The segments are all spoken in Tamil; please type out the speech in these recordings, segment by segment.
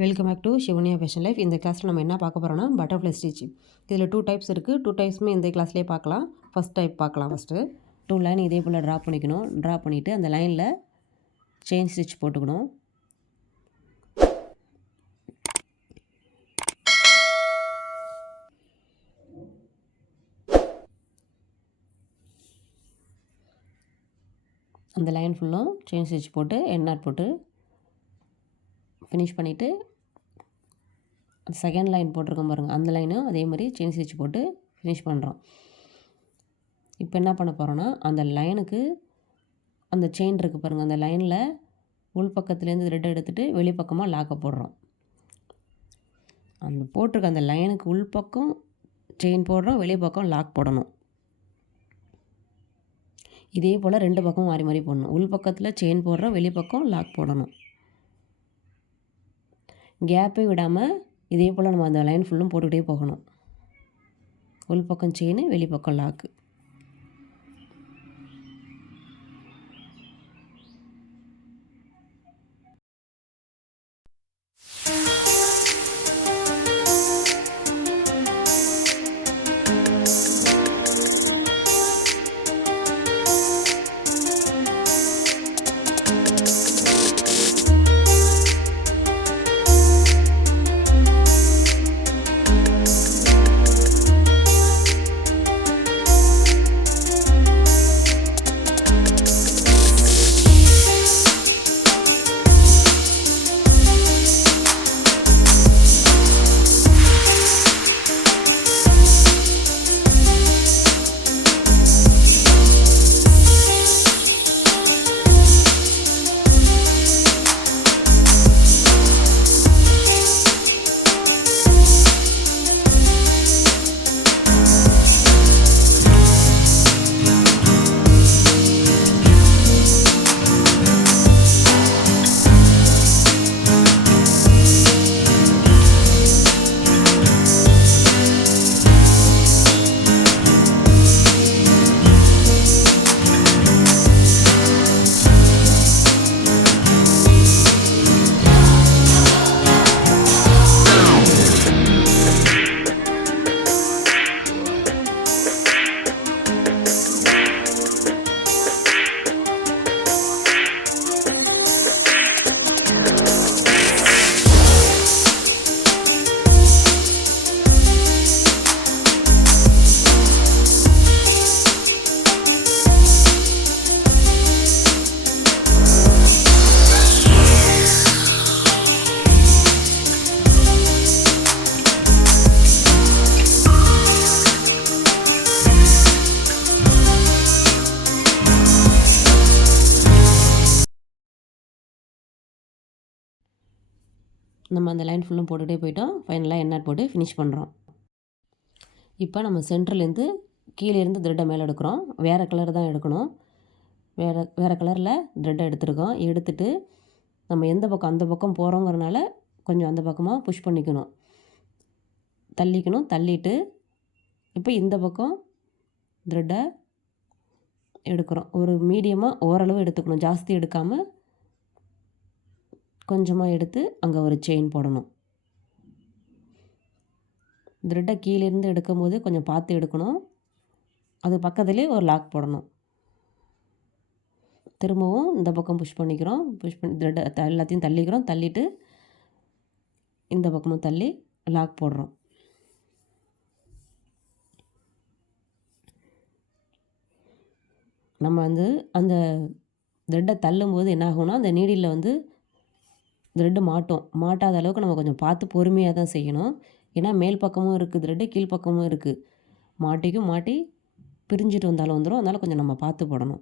Welcome back to Shivaniya fashion life. இந்த கிளாஸில் நம்ம என்ன பார்க்க போகிறோம்னா பட்டர்ஃப்ளை ஸ்டிச். இதில் 2 டைப்ஸ் இருக்குது. 2 டைப்ஸுமே இந்த கிளாஸ்லேயே பார்க்கலாம். ஃபஸ்ட் டைப் பார்க்கலாம். ஃபஸ்ட்டு 2 லைன் இதே போல் ட்ரா பண்ணிக்கணும். ட்ரா பண்ணிவிட்டு அந்த லைனில் செயின் ஸ்டிச் போட்டுக்கணும். அந்த லைன் ஃபுல்லும் செயின் ஸ்டிச் போட்டு எண்ட் நாட் போட்டு ஃபினிஷ் பண்ணிவிட்டு செகண்ட் லைன் போட்டிருக்கோம் பாருங்கள், அந்த லைனும் அதே மாதிரி செயின் ஸ்டிச் போட்டு ஃபினிஷ் பண்ணுறோம். இப்போ என்ன பண்ண போகிறோன்னா, அந்த லைனுக்கு அந்த செயின் இருக்குது பாருங்கள், அந்த லைனில் உள் பக்கத்துலேருந்து த்ரெட் எடுத்துகிட்டு வெளிப்பக்கமாக லாக்கை போடுறோம். அந்த போட்டிருக்க அந்த லைனுக்கு உள் பக்கம் செயின் போடுறோம், வெளி பக்கம் லாக் போடணும். இதே போல் 2 பக்கம் மாறி மாறி போடணும். உள் பக்கத்தில் செயின் போடுறோம், வெளி பக்கம் லாக் போடணும். கேப்பே விடாமல் இதே போல் நம்ம அந்த லைன் ஃபுல்லும் போட்டுக்கிட்டே போகணும். உள் பக்கம் செயின், வெளி பக்கம் லாக்கு. நம்ம அந்த லைன் ஃபுல்லும் போட்டுகிட்டே போயிட்டோம். ஃபைனலாக எண்ட் நாட் போட்டு ஃபினிஷ் பண்ணுறோம். இப்போ நம்ம சென்டர்லேருந்து கீழேருந்து த்ரெட்டை மேலே எடுக்கிறோம். வேறு கலர் தான் எடுக்கணும். வேறு கலரில் த்ரெட்டை எடுத்துருக்கோம். எடுத்துகிட்டு நம்ம எந்த பக்கம் அந்த பக்கம் போகிறோங்கிறனால கொஞ்சம் அந்த பக்கமாக புஷ் பண்ணிக்கணும், தள்ளிக்கணும். தள்ளிட்டு இப்போ இந்த பக்கம் த்ரெட்டை எடுக்கிறோம். ஒரு மீடியமாக ஓரளவு எடுத்துக்கணும், ஜாஸ்தி எடுக்காமல் கொஞ்சமாக எடுத்து அங்கே ஒரு செயின் போடணும். த்ரெட்டை கீழேருந்து எடுக்கும் போது கொஞ்சம் பார்த்து எடுக்கணும். அது பக்கத்துலேயே ஒரு லாக் போடணும். திரும்பவும் இந்த பக்கம் புஷ் பண்ணிக்கிறோம். புஷ் பண்ணி த்ரெட்டை எல்லாத்தையும் தள்ளிக்கிறோம். தள்ளிட்டு இந்த பக்கமும் தள்ளி லாக் போடுறோம். நம்ம அந்த த்ரெட்டை தள்ளும்போது என்ன ஆகும்னா, அந்த நீடிலில் த்ரெட்டு மாட்டாத அளவுக்கு நம்ம கொஞ்சம் பார்த்து பொறுமையாக தான் செய்யணும். ஏன்னா மேல் பக்கமும் இருக்குது த்ரெட்டு, கீழ் பக்கமும் இருக்குது. மாட்டி பிரிஞ்சுட்டு வந்தாலும் வந்துடும். அதனால் கொஞ்சம் நம்ம பார்த்து போடணும்.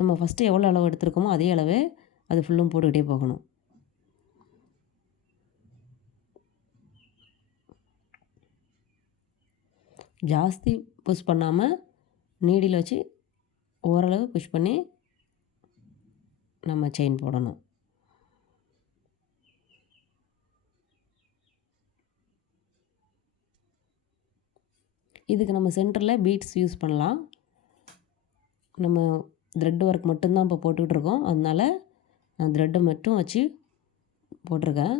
நம்ம ஃபஸ்ட்டு எவ்வளோ அளவு எடுத்துருக்கோமோ அதே அளவே அது ஃபுல்லும் போட்டுக்கிட்டே போகணும். ஜாஸ்தி புஷ் பண்ணாமல் நீடில் வச்சு ஓரளவு புஷ் பண்ணி நம்ம செயின் போடணும். இதுக்கு நம்ம சென்டரில் பீட்ஸ் யூஸ் பண்ணலாம். நம்ம த்ரெட் ஒர்க் மட்டும்தான் இப்போ போட்டுக்கிட்டுருக்கோம். அதனால் நான் த்ரெட்டை மட்டும் வச்சு போட்டிருக்கேன்.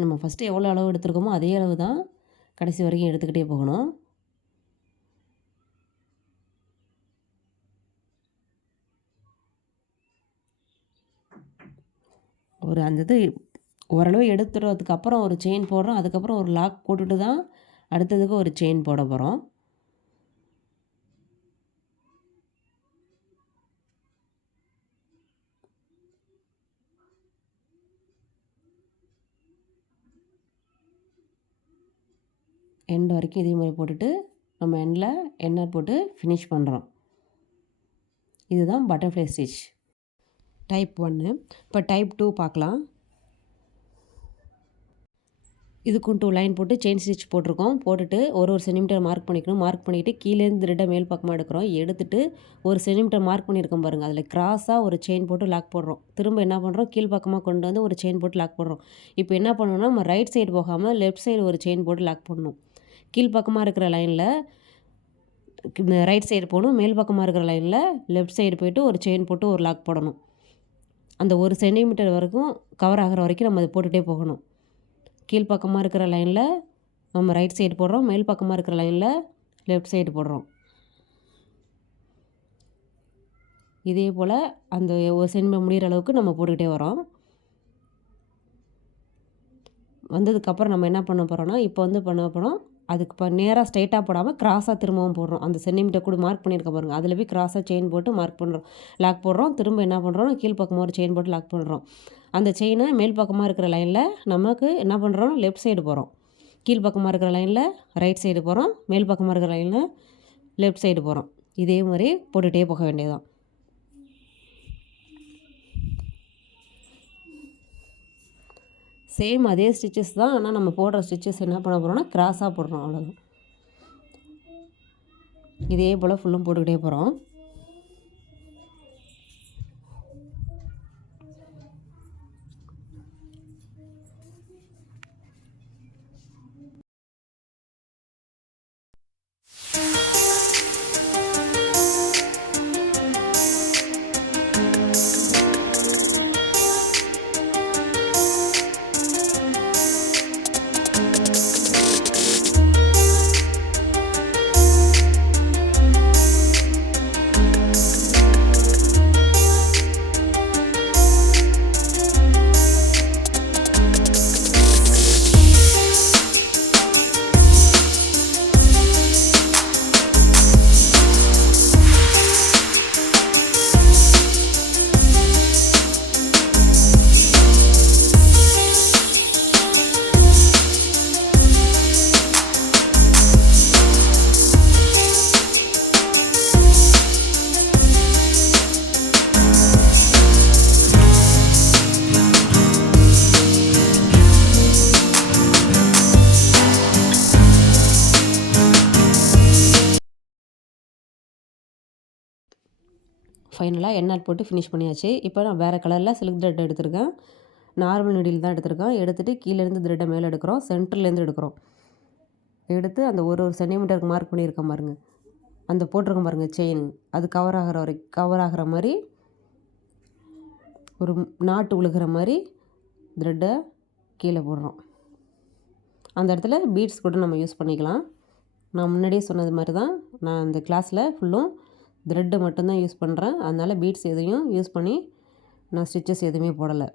நம்ம ஃபஸ்ட்டு எவ்வளோ அளவு எடுத்துருக்கோமோ அதே அளவு தான் கடைசி வரைக்கும் எடுத்துக்கிட்டே போகணும். ஒரு அந்த இது ஓரளவு எடுத்துறதுக்கு அப்புறம் ஒரு செயின் போடுறோம். அதுக்கப்புறம் ஒரு லாக் போட்டுட்டு தான் அடுத்ததுக்கு ஒரு செயின் போட போகிறோம். எண்ட் வரைக்கும் இதே மாதிரி போட்டுட்டு நம்ம எண்டில் எண்ணெய் போட்டு ஃபினிஷ் பண்ணுறோம். இதுதான் பட்டர்ஃப்ளை ஸ்டிச் டைப் 1. இப்போ டைப் 2 பார்க்கலாம். இதுக்கும் 2 லைன் போட்டு செயின் ஸ்டிச் போட்டிருக்கோம். போட்டுட்டு ஒரு சென்டிமீட்டர் மார்க் பண்ணிக்கணும். மார்க் பண்ணிவிட்டு கீழேருந்து த்ரெட்டை மேல் பக்கமாக எடுக்கிறோம். எடுத்துகிட்டு ஒரு சென்டிமீட்டர் மார்க் பண்ணியிருக்கோம் பாருங்கள். அதில் கிராஸாக ஒரு செயின் போட்டு லாக் போடுறோம். திரும்ப என்ன பண்ணுறோம், கீழ் பக்கமாக கொண்டு வந்து ஒரு செயின் போட்டு லாக் போடுறோம். இப்போ என்ன பண்ணணும்னா நம்ம ரைட் சைடு போகாமல் லெஃப்ட் சைடு ஒரு செயின் போட்டு லாக் பண்ணணும். கீழ் பக்கமாக இருக்கிற லைனில் ரைட் சைடு போகணும். மேல் பக்கமாக இருக்கிற லைனில் லெஃப்ட் சைடு போய்ட்டு ஒரு செயின் போட்டு ஒரு லாக் போடணும். அந்த ஒரு சென்டிமீட்டர் வரைக்கும் கவர் ஆகிற வரைக்கும் நம்ம அதை போட்டுகிட்டே போகணும். கீழ் பக்கமாக இருக்கிற லைனில் நம்ம ரைட் சைடு போடுறோம். மேல் பக்கமாக இருக்கிற லைனில் லெஃப்ட் சைடு போடுறோம். இதே போல் அந்த ஒரு சென்டிமீட்டர் முடிகிற அளவுக்கு நம்ம போட்டுக்கிட்டே வரோம். வந்ததுக்கப்புறம் நம்ம என்ன பண்ண போகிறோம்னா, இப்போ பண்ண போகிறோம், அதுக்கு நேராக ஸ்ட்ரைட்டாக போடாமல் கிராஸாக திரும்பவும் போடுறோம். அந்த சென்டிமீட்டர் கூட மார்க் பண்ணியிருக்க பாருங்கள். அதில் போய் கிராஸாக செயின் போட்டு மார்க் பண்ணுறோம், லாக் போடுறோம். திரும்ப என்ன பண்ணுறோம், கீழ் பக்கமாக ஒரு செயின் போட்டு லாக் பண்ணுறோம். அந்த செயினை மேல் பக்கமாக இருக்கிற லைனில் நமக்கு என்ன பண்ணுறோம், லெஃப்ட் சைடு போகிறோம். கீழ் பக்கமாக இருக்கிற லைனில் ரைட் சைடு போகிறோம். மேல் பக்கமாக இருக்கிற லைனில் லெஃப்ட் சைடு போகிறோம். இதே மாதிரி போட்டுகிட்டே போக வேண்டியதுதான். சேம் அதே ஸ்டிச்சஸ் தான். ஆனால் நம்ம போடுற ஸ்டிச்சஸ் என்ன பண்ண போகிறோம்னா கிராஸாக போடுறோம், அவ்வளோதான். இதே போல் ஃபுல்லும் போட்டுக்கிட்டே போகிறோம். ஃபைனலாக எண்ணாட் போட்டு ஃபினிஷ் பண்ணியாச்சு. இப்போ நான் வேறு கலரில் சில்க் த்ரெட் எடுத்திருக்கேன். நார்மல் நீடில் தான் எடுத்திருக்கேன். எடுத்துகிட்டு கீழேருந்து த்ரெட்டை மேலே எடுக்கிறோம். சென்டர்லேருந்து எடுக்கிறோம். எடுத்து அந்த ஒரு சென்டிமீட்டருக்கு மார்க் பண்ணியிருக்கேன் பாருங்க, அந்த போட்டிருக்கோம் பாருங்கள் செயின், அது கவர் ஆகிற மாதிரி ஒரு நாட்டு உழுகிற மாதிரி த்ரெட்டை கீழே போடுறோம். அந்த இடத்துல பீட்ஸ் கூட நம்ம யூஸ் பண்ணிக்கலாம். நான் முன்னாடியே சொன்னது மாதிரி தான், நான் இந்த கிளாஸில் ஃபுல்லும் த்ரெட்டு மட்டும்தான் யூஸ் பண்ணுறேன். அதனால் பீட்ஸ் எதையும் யூஸ் பண்ணி நான் ஸ்டிச்சஸ் எதுவுமே போடலை.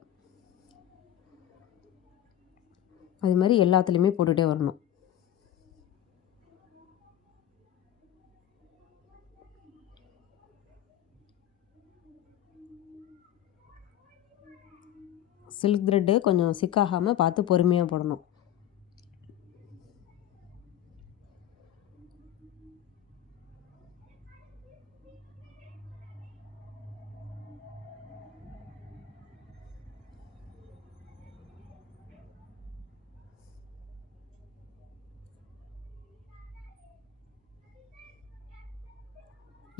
அது மாதிரி எல்லாத்துலேயுமே போட்டுகிட்டே வரணும். சில்க் த்ரெட்டு கொஞ்சம் சிக்காகாமல் பார்த்து பொறுமையாக போடணும்.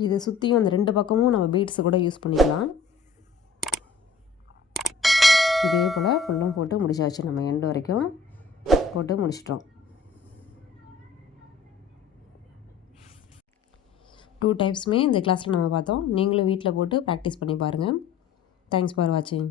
இதை சுற்றியும் அந்த 2 பக்கமும் நம்ம பீட்ஸு கூட யூஸ் பண்ணிக்கலாம். இதே போல் ஃபுல்லும் போட்டு முடிச்சாச்சு. நம்ம எண்டு வரைக்கும் போட்டு முடிச்சிட்டோம். 2 டைப்ஸுமே இந்த கிளாஸில் நம்ம பார்த்தோம். நீங்களும் வீட்டில் போட்டு ப்ராக்டிஸ் பண்ணி பாருங்கள். தேங்க்ஸ் ஃபார் வாட்சிங்.